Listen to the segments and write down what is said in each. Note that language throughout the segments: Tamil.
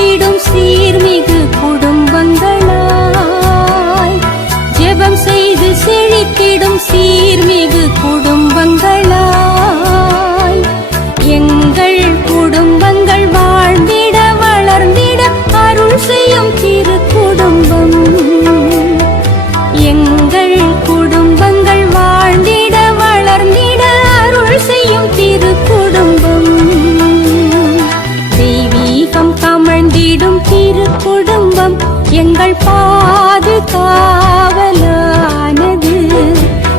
செழித்திடும் சீர்மிகு குடும்பங்களாய். ஜெபம் செய்து செழித்திடும் சீர்மிகு குடும்பங்களாய். எங்கள் பாதுகாவலானது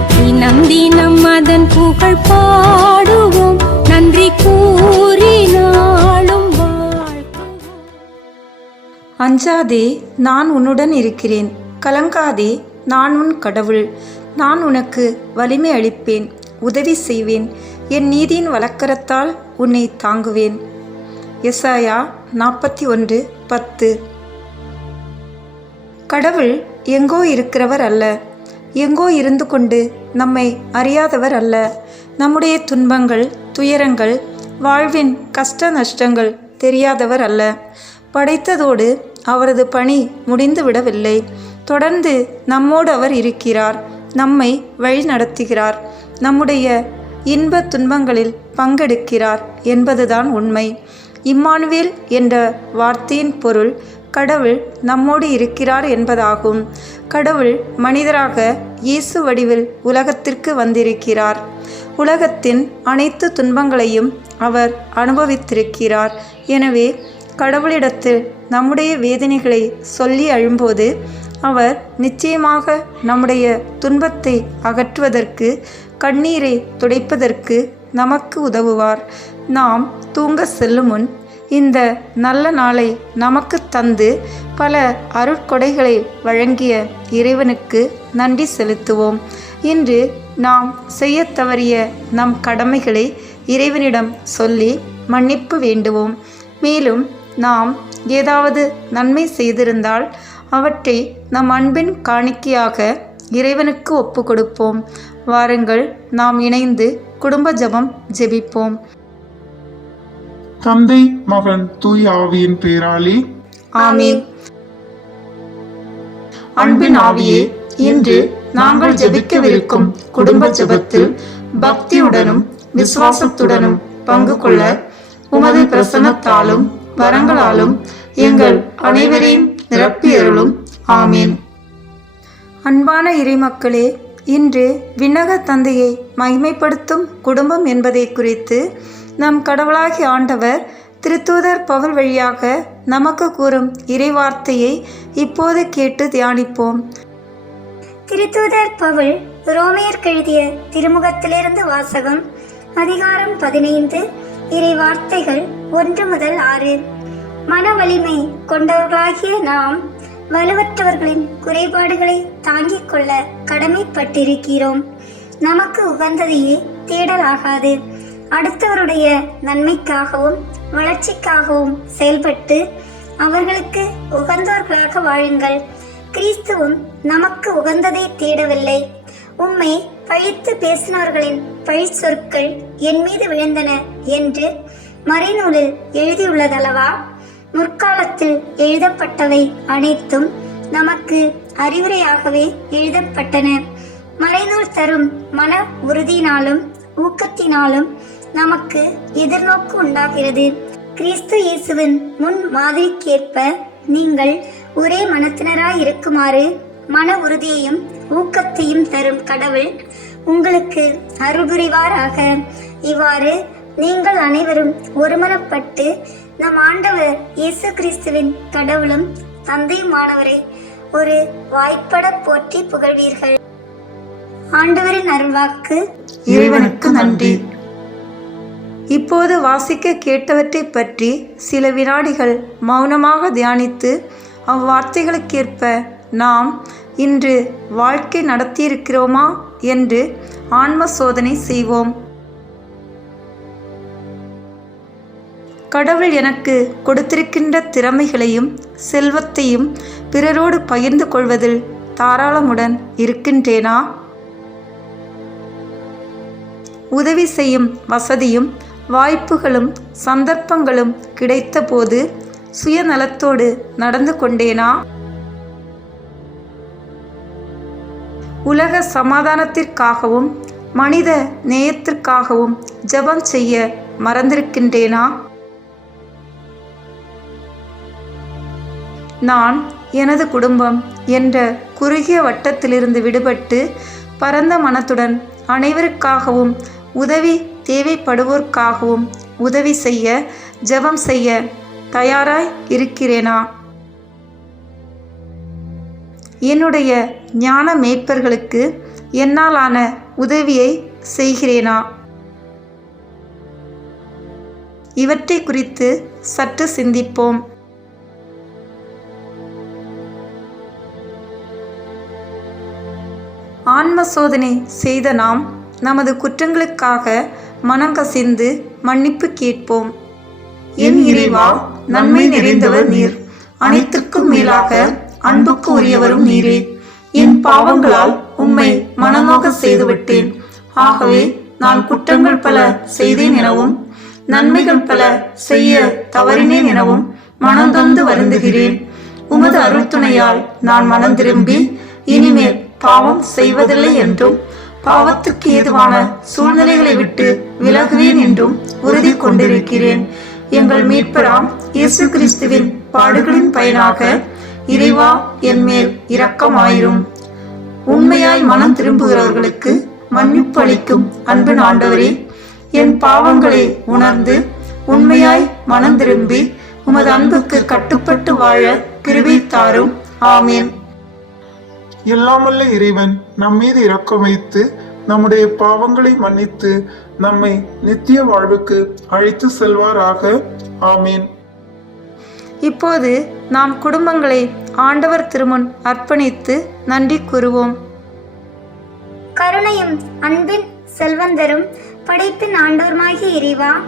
தினம் தினம் அதன் புகழ் பாடுவோம். நன்றி கூறினாலும் அஞ்சாதே நான் உன்னுடன் இருக்கிறேன். கலங்காதே நான் உன் கடவுள். நான் உனக்கு வலிமை அளிப்பேன் உதவி செய்வேன். என் நீதியின் வழக்கரத்தால் உன்னை தாங்குவேன். எஸ்ஆயா நாற்பத்தி ஒன்று பத்து. கடவுள் எங்கோ இருக்கிறவர் அல்ல. எங்கோ இருந்து கொண்டு நம்மை அறியாதவர் அல்ல. நம்முடைய துன்பங்கள் துயரங்கள் வாழ்வின் கஷ்ட நஷ்டங்கள் தெரியாதவர் அல்ல. படைத்ததோடு அவரது பணி முடிந்து விடவில்லை. தொடர்ந்து நம்மோடு அவர் இருக்கிறார். நம்மை வழி நடத்துகிறார். நம்முடைய இன்ப துன்பங்களில் பங்கெடுக்கிறார் என்பதுதான் உண்மை. இம்மானுவேல் என்ற வார்த்தையின் பொருள் கடவுள் நம்மோடு இருக்கிறார் என்பதாகும். கடவுள் மனிதராக இயேசு வடிவில் உலகத்திற்கு வந்திருக்கிறார். உலகத்தின் அனைத்து துன்பங்களையும் அவர் அனுபவித்திருக்கிறார். எனவே கடவுளிடத்தில் நம்முடைய வேதனைகளை சொல்லி அழும்போது அவர் நிச்சயமாக நம்முடைய துன்பத்தை அகற்றுவதற்கு கண்ணீரை துடைப்பதற்கு நமக்கு உதவுவார். நாம் தூங்க செல்லும் முன் இந்த நல்ல நாளை நமக்கு தந்து பல அருட்கொடைகளை வழங்கிய இறைவனுக்கு நன்றி செலுத்துவோம். இன்று நாம் செய்ய தவறிய நம் கடமைகளை இறைவனிடம் சொல்லி மன்னிப்பு வேண்டுவோம். மேலும் நாம் ஏதாவது நன்மை செய்திருந்தால் அவற்றை நம் அன்பின் காணிக்கையாக இறைவனுக்கு ஒப்பு கொடுப்போம். வாருங்கள் நாம் இணைந்து குடும்ப ஜெபம் ஜெபிப்போம். தந்தை மகன் தூய் ஆவியின் பேராலே. ஆமீன். அன்பின் ஆவியே இன்று நாங்கள் ஜெபிக்கவிருக்கும் குடும்ப ஜெபத்தில் பக்தியுடனும் விசுவாசத்துடனும் பங்கு கொள்ள உமது பிரசன்னத்தாலும் வரங்களாலும் எங்கள் அனைவரையும் நிரப்பியருளும். ஆமீன். அன்பான இறைமக்களே இன்று விண்ணக தந்தையை மகிமைப்படுத்தும் குடும்பம் என்பதை குறித்து நம் கடவுளாகி ஆண்டவர் திருத்தூதர் பவுல் வழியாக நமக்கு கூறும் இறைவார்த்தையை இப்போது கேட்டு தியானிப்போம். திருத்தூதர் பவுல் ரோமையர் கெழுதிய திருமுகத்திலிருந்து வாசகம் அதிகாரம் பதினைந்து இறை வார்த்தைகள் ஒன்று முதல் ஆறு. மன வலிமை கொண்டவர்களாகிய நாம் வலுவற்றவர்களின் குறைபாடுகளை தாங்கிக் கொள்ள கடமைப்பட்டிருக்கிறோம். நமக்கு உகந்ததையே தேடலாகாது. அடுத்தவருடைய நன்மைக்காகவும் வளர்ச்சிக்காகவும் செயல்பட்டு அவர்களுக்கு உகந்தவர்களாக வாழுங்கள். கிறிஸ்துவும் நமக்கு உகந்ததை தேடவில்லை. உம்மை பழித்து பேசினவர்களின் பழி சொற்கள் என் மீது விழுந்தன என்று மறைநூலில் எழுதியுள்ளதல்லவா? முற்காலத்தில் எழுதப்பட்டவை அனைத்தும் நமக்கு அறிவுரையாகவே எழுதப்பட்டன. மறைநூல் தரும் மன உறுதியினாலும் ஊக்கத்தினாலும் நமக்கு எதிர்நோக்கு உண்டாகிறது. கிறிஸ்து இயேசுவின் முன் மாதிரிக்கேற்ப நீங்கள் ஒரே மனத்தினராய் இருக்குமாறு மன உறுதியையும் ஊக்கத்தையும் தரும் கடவுள் உங்களுக்கு அருள்புரிவாராக. இவ்வாறு நீங்கள் அனைவரும் ஒருமனப்பட்டு நம் ஆண்டவர் இயேசு கிறிஸ்துவின் கடவுளும் தந்தையுமானவரை ஒரு வாய்ப்பட போற்றி புகழ்வீர்கள். ஆண்டவரின் அருள்வாக்கு இறைவனுக்கு நன்றி. இப்போது வாசிக்க கேட்டவற்றை பற்றி சில வினாடிகள் மௌனமாக தியானித்து அவ்வார்த்தைகளுக்கேற்ப நாம் இன்று வாழ்க்கை நடத்தியிருக்கிறோமா என்று ஆன்ம சோதனை செய்வோம். கடவுள் எனக்கு கொடுத்திருக்கின்ற திறமைகளையும் செல்வத்தையும் பிறரோடு பகிர்ந்து கொள்வதில் தாராளமுடன் இருக்கின்றேனா? உதவி செய்யும் வசதியும் வாய்ப்புகளும் சந்தர்ப்பங்களும் கிடைத்தபோது சுயநலத்தோடு நடந்து கொண்டேனா? உலக சமாதானத்திற்காகவும் மனித நேயத்திற்காகவும் ஜெபம் செய்ய மறந்திருக்கின்றேனா? நான் எனது குடும்பம் என்ற குறுகிய வட்டத்திலிருந்து விடுபட்டு பரந்த மனத்துடன் அனைவருக்காகவும் உதவி தேவைப்படுவோர்க்காகவும் உதவி செய்ய ஜெபம் செய்ய தயாராய் இருக்கிறேனா? என்னுடைய ஞான மேய்ப்பர்களுக்கு என்னாலான உதவியை செய்கிறேனா? இவற்றை குறித்து சற்று சிந்திப்போம். ஆன்ம சோதனை செய்த நாம் நமது குற்றங்களுக்காக மனங்கசிந்து மன்னிப்பு கேட்போம். என் இறைவா நன்மை நிறைந்தவர் நீர். அனைத்துக்கும் மேலாக அன்புக்கு உரியவரும் நீரே. என் பாவங்களால் உம்மை மனநோக செய்துவிட்டேன். ஆகவே நான் குற்றங்கள் பல செய்தேன் எனவும் நன்மைகள் பல செய்ய தவறினேன் எனவும் மனந்தொந்து வருந்துகிறேன். உமது அருள்துணையால் நான் மனம் திரும்பி இனிமேல் பாவம் செய்வதில்லை என்றும் பாவத்துக்கு ஏதுவான சூழ்நிலைகளை விட்டு விலகுவேன் என்றும் உறுதி கொண்டிருக்கிறேன் எங்கள் மீட்பராம் இயேசு கிறிஸ்துவின் பாடுகளின் பயனாக இறைவா என் மேல் இரக்கமாயிரும். உண்மையாய் மனம் திரும்புகிறவர்களுக்கு மன்னிப்பு அளிக்கும் அன்பு ஆண்டவரே என் பாவங்களை உணர்ந்து உண்மையாய் மனம் திரும்பி உமது அன்புக்கு கட்டுப்பட்டு வாழ கிருபை தாரும். ஆமேன். எல்லாமல்ல இறைவன் நம்மீது இரக்கம் வைத்து நம்முடைய பாவங்களை மன்னித்து நம்மை நித்திய வாழ்வுக்கு அழைத்து செல்வாராக. ஆமீன். இப்போது நாம் குடும்பங்களை ஆண்டவர் திருமுன் அர்ப்பணித்து நன்றி கூறுவோம். கருணையும் அன்பின் செல்வந்தரும் படைப்பின் ஆண்டவருமாகிய இறைவா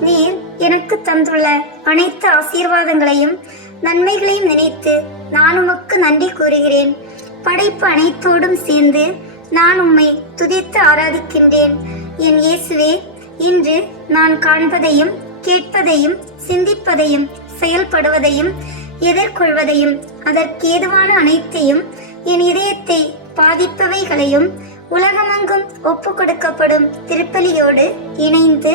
நீர் எனக்கு தந்துள்ள அனைத்து ஆசீர்வாதங்களையும் நன்மைகளையும் நினைத்து நான் உமக்கு நன்றி கூறுகிறேன். படைப்பு அனைத்தோடும் சேர்ந்து நான் உம்மை துதித்து ஆராதிக்கின்றேன். என் இயேசுவே இன்று நான் காண்பதையும் கேட்பதையும் சிந்திப்பதையும் செயல்படுவதையும் எதிர்கொள்வதையும் அதற்கேதுவான அனைத்தையும் என் இதயத்தை பாதிப்பவைகளையும் உலகமெங்கும் ஒப்பு கொடுக்கப்படும் திருப்பலியோடு இணைந்து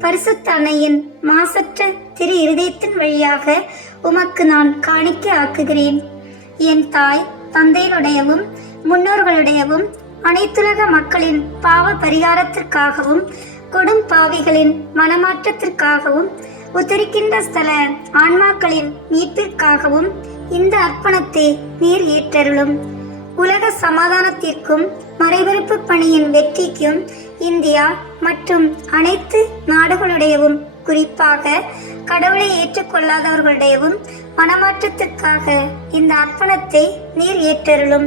பரிசுத்த அன்னையின் மாசற்ற திரு இருதயத்தின் வழியாக உமக்கு நான் காணிக்க ஆக்குகிறேன் என் தாய் தந்தையினுடையவும் முன்னோர்களுடையவும் அனைத்துலக மக்களின் பாவ பரிகாரத்திற்காகவும் கொடும் பாவிகளின் மனமாற்றத்திற்காகவும் உத்தரிக்கின்ற ஸ்தல ஆன்மாக்களின் மீட்பிற்காகவும் இந்த அர்ப்பணத்தை நீர் ஏற்றருளும். உலக சமாதானத்திற்கும் மறைபரப்பு பணியின் வெற்றிக்கும் இந்தியா மற்றும் அனைத்து நாடுகளுடையவும் குறிப்பாக கடவுளை ஏற்றுக்கொள்ளாதவர்களுடையவும் மனமாற்றத்திற்காக இந்த அர்ப்பணத்தை நீர் ஏற்றருளும்.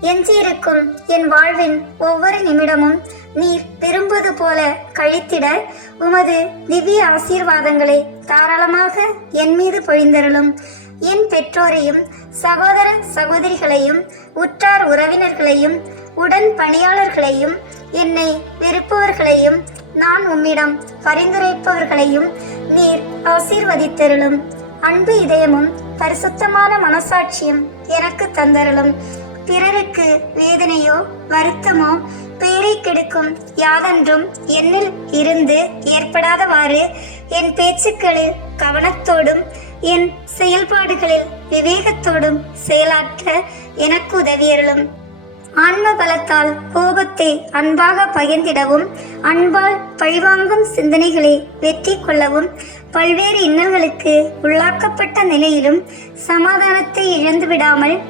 எஞ்சியிருக்கும் என் வாழ்வின் ஒவ்வொரு நிமிடமும் நீர் விரும்புவது போல கழித்திட உமது திவ்ய ஆசீர்வாதங்களை தாராளமாக என் மீது பொழிந்தருளும். என் பெற்றோரையும் சகோதர சகோதரிகளையும் உற்றார் உறவினர்களையும் உடன் பணியாளர்களையும் என்னை வெறுப்பவர்களையும் நான் உம்மிடம் பரிந்துரைப்பவர்களையும் நீர் ஆசீர்வதித்தருளும். அன்பு இதயமும் பரிசுத்தமான மனசாட்சியும் எனக்கு தந்தருளும். பிறருக்கு வேதனையோ வருத்தமோ பேரை கெடுக்கும் யாதென்றும் என்னில் இருந்து ஏற்படாதவாறு என் பேச்சுக்களில் கவனத்தோடும் என் செயல்பாடுகளில் விவேகத்தோடும் செயலாற்ற எனக்கு உதவியருளும். ஆன்ம பலத்தால் கோபத்தை அன்பாக பகிர்ந்திடவும் அன்பால் பழிவாங்கும் சிந்தனைகளை வெற்றி கொள்ளவும் பல்வேறு இன்னல்களுக்கு உள்ளாக்கப்பட்ட நிலையிலும் சமாதானத்தை இழந்து விடாமல்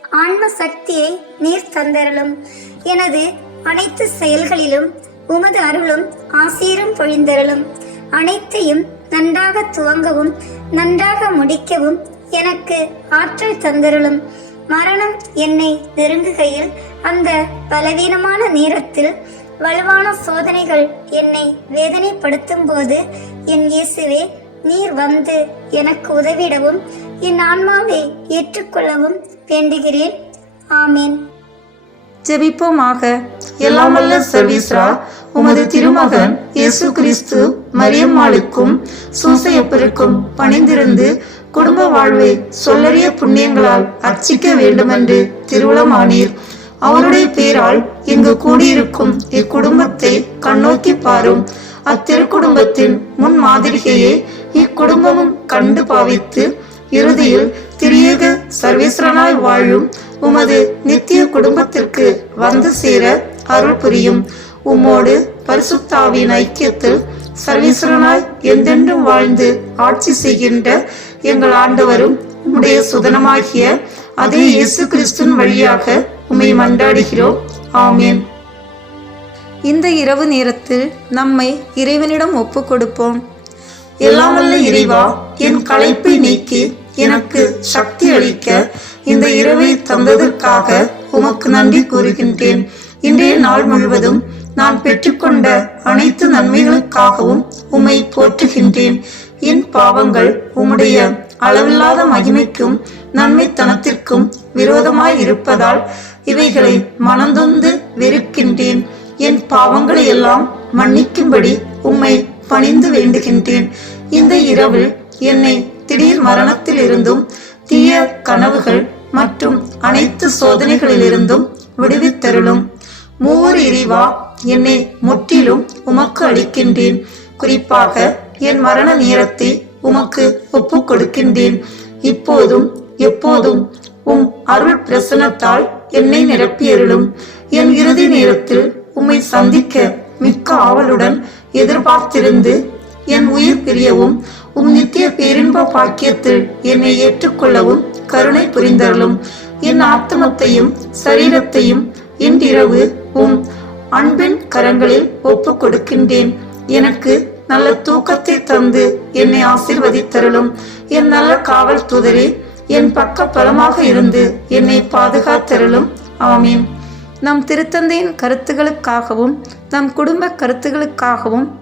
ஆன்ம சக்தியை நீர் தந்தரலும் எனது அனைத்து செயல்களிலும் உமது அருளும் ஆசீரும் பொழிந்தரலும் அனைத்தையும் நன்றாக துவங்கவும் நன்றாக முடிக்கவும் எனக்கு ஆற்றல் தந்தருளும். மரணம் என்னை நெருங்குகையில் அந்த பலவீனமான நேரத்தில் வலுவான சோதனைகள் என்னை வேதனைப்படுத்தும் போது என் இயேசுவே நீர் வந்து எனக்கு உதவிடவும் என் ஆன்மாவை ஏற்றுக்கொள்ளவும் வேண்டுகிறேன். ஆமேன். ஜெபிப்போமாக. எல்லாமல்ல சர்வீஸ்ரா உமது திருமகன் இயேசு கிறிஸ்து மரியம்மாளுக்கும் சூசையப்பருக்கும் பணிந்திருந்து குடும்ப வாழ்வை சொல்லறிய புண்ணியங்களால் அர்ச்சிக்க வேண்டுமென்று திருவுளமானீர் அவருடைய பேரால் இங்கு கூடியிருக்கும் இக்குடும்பத்தை கண்ணோக்கி பாரும். அத்திருக்குடும்பத்தின் முன் மாதிரிகையை இக்குடும்பமும் கண்டு பாவித்து இறுதியில் திரியேக சர்வேஸ்வரனாய் வாழும் உமது நித்திய குடும்பத்திற்கு வந்து சேர அருள் புரியும். உம்மோடு பரிசுத்தாவின் ஐக்கியத்தில் சர்வேஸ்வரனாய் எந்தென்றும் வாழ்ந்து ஆட்சி செய்கின்ற எங்கள் ஆண்டவரும் உம்முடைய சுதனமாகிய அதே இயேசு கிறிஸ்துவின் வழியாக உம்மை மன்றாடுகிறோம். ஆமேன். இந்த இரவு நேரத்தில் நம்மை இறைவனிடம் ஒப்பு கொடுப்போம் எல்லாமல்ல இறைவா என் களைப்பை நீக்கி எனக்கு சக்தி அளிக்க இந்த இரவை தந்ததற்காக உமக்கு நன்றி கூறுகின்றேன். இன்றைய நாள் முழுவதும் நான் பெற்றுக்கொண்ட அனைத்து நன்மைகளுக்காகவும் உம்மை போற்றுகின்றேன். என் பாவங்கள் உம்முடைய அளவில்லாத மகிமைக்கும் நன்மைத்தனத்திற்கும் விரோதமாய் இருப்பதால் இவைகளை மனந்தொந்து வெறுக்கின்றேன். என் பாவங்களை எல்லாம் மன்னிக்கும்படி உம்மை பணிந்து வேண்டுகின்றேன். இந்த இரவில் என்னை திடீர் மரணத்திலிருந்தும் தீய கனவுகள் மற்றும் அனைத்து சோதனைகளிலிருந்தும் விடுவித்தருளும். மூவர் இறைவா என்னை முற்றிலும் உமக்கு அளிக்கின்றேன். குறிப்பாக என் மரண நேரத்தை உமக்கு ஒப்பு கொடுக்கின்றேன். இப்போதும் எப்போதும் உம் அருள் பிரசனத்தால் என்னை நிரப்பியருளும். என் இறுதி நேரத்தில் உம்மை சந்திக்க மிக்க ஆவலுடன் எதிர்பார்த்திருந்து என் உயிர் பிரியவும் உம் நித்திய பேரின்ப பாக்கியத்தில் என்னை ஏற்றுக்கொள்ளவும் கருணை புரிந்தருளும். என் ஆத்மத்தையும் சரீரத்தையும் இன்றிரவு உம் அன்பின் கரங்களில் ஒப்பு கொடுக்கின்றேன். எனக்கு நல்ல தூக்கத்தை தந்து என்னை ஆசிர்வதித்தருளும். என் நல்ல காவல் தூதரே என் பக்க பலமாக இருந்து என்னை பாதுகாத்தருளும். ஆமீன். நம் திருத்தந்தையின் கருத்துகளுக்காகவும் நம் குடும்ப கருத்துகளுக்காகவும்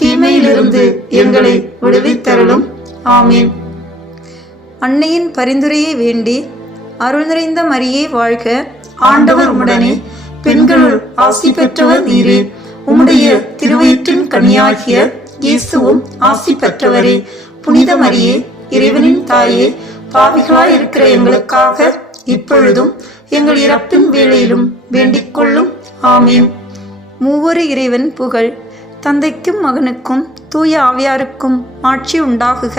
தீமையிலிருந்து எங்களை விடுவித்தரலும் ஆமீன். அன்னையின் பரிந்துரையை வேண்டி அருள் நிறைந்த மரியே வாழ்க. ஆண்டவர் உடனே பெண்களுள் ஆசி பெற்றவர் நீரே. உம்முடைய திருவயிற்றின் கனியாகிய இயேசுவும் ஆசி பெற்றவரே. புனித மரியே இறைவனின் தாயே பாவிகளாய் இருக்கிற எங்களுக்காக இப்பொழுதும் எங்கள் இறப்பின் வேளையிலும் வேண்டிக் கொள்ளும் ஆமீன். மூவொரு இறைவன் புகழ். தந்தைக்கும் மகனுக்கும் தூய ஆவியாருக்கும் ஆட்சி உண்டாகுக.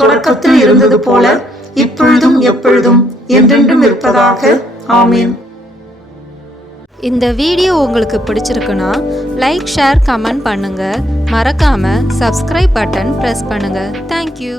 தொடக்கத்தில் இருந்தது போல இப்பொழுதும் எப்பொழுதும் என்றென்றும் இருப்பதாக. ஆமீன். இந்த வீடியோ உங்களுக்கு பிடிச்சிருக்குன்னா லைக் ஷேர் கமெண்ட் பண்ணுங்கள் மறக்காமல் சப்ஸ்கிரைப் பட்டன் ப்ரெஸ் பண்ணுங்கள் தேங்க்யூ